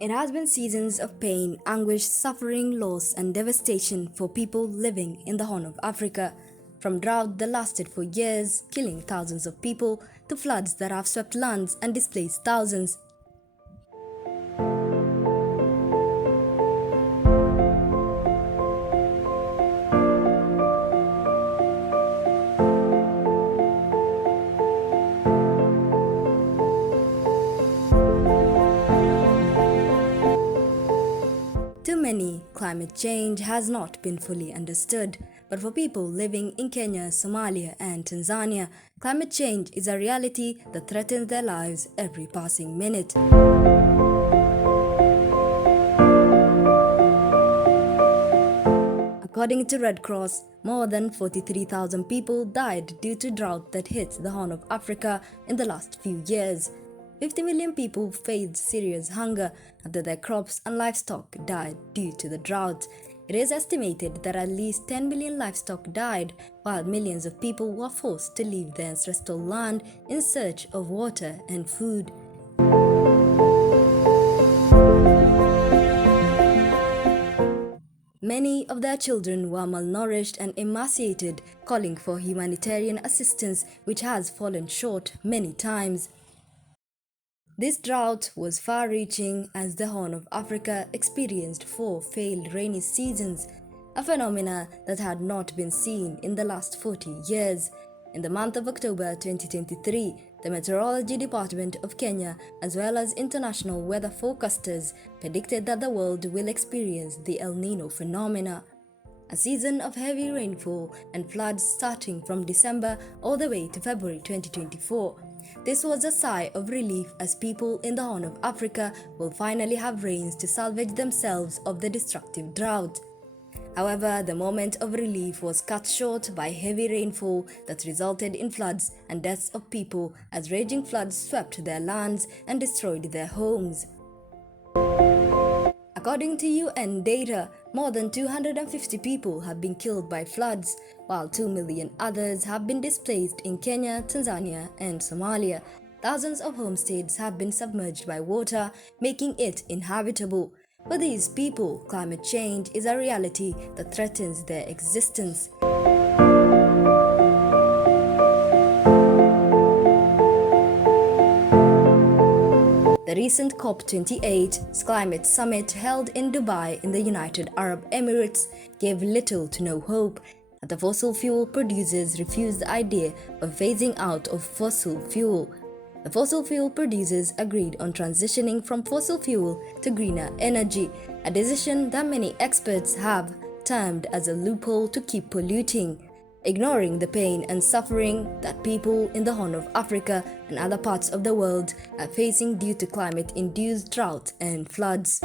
It has been seasons of pain, anguish, suffering, loss, and devastation for people living in the Horn of Africa. From drought that lasted for years, killing thousands of people, to floods that have swept lands and displaced thousands. To many, climate change has not been fully understood, but for people living in Kenya, Somalia, and Tanzania, climate change is a reality that threatens their lives every passing minute. According to Red Cross, more than 43,000 people died due to drought that hit the Horn of Africa in the last few years. 50 million people faced serious hunger after their crops and livestock died due to the drought. It is estimated that at least 10 million livestock died, while millions of people were forced to leave their ancestral land in search of water and food. Many of their children were malnourished and emaciated, calling for humanitarian assistance, which has fallen short many times. This drought was far-reaching as the Horn of Africa experienced 4 failed rainy seasons, a phenomena that had not been seen in the last 40 years. In the month of October 2023, the Meteorology Department of Kenya, as well as international weather forecasters, predicted that the world will experience the El Nino phenomena, a season of heavy rainfall and floods starting from December all the way to February 2024. This was a sigh of relief as people in the Horn of Africa will finally have rains to salvage themselves of the destructive drought. However, the moment of relief was cut short by heavy rainfall that resulted in floods and deaths of people as raging floods swept their lands and destroyed their homes. According to UN data, more than 250 people have been killed by floods, while 2 million others have been displaced in Kenya, Tanzania, and Somalia. Thousands of homesteads have been submerged by water, making it inhabitable. For these people, climate change is a reality that threatens their existence. The recent COP28 climate summit held in Dubai in the United Arab Emirates gave little to no hope as the fossil fuel producers refused the idea of phasing out of fossil fuel. The fossil fuel producers agreed on transitioning from fossil fuel to greener energy, a decision that many experts have termed as a loophole to keep polluting, ignoring the pain and suffering that people in the Horn of Africa and other parts of the world are facing due to climate-induced drought and floods.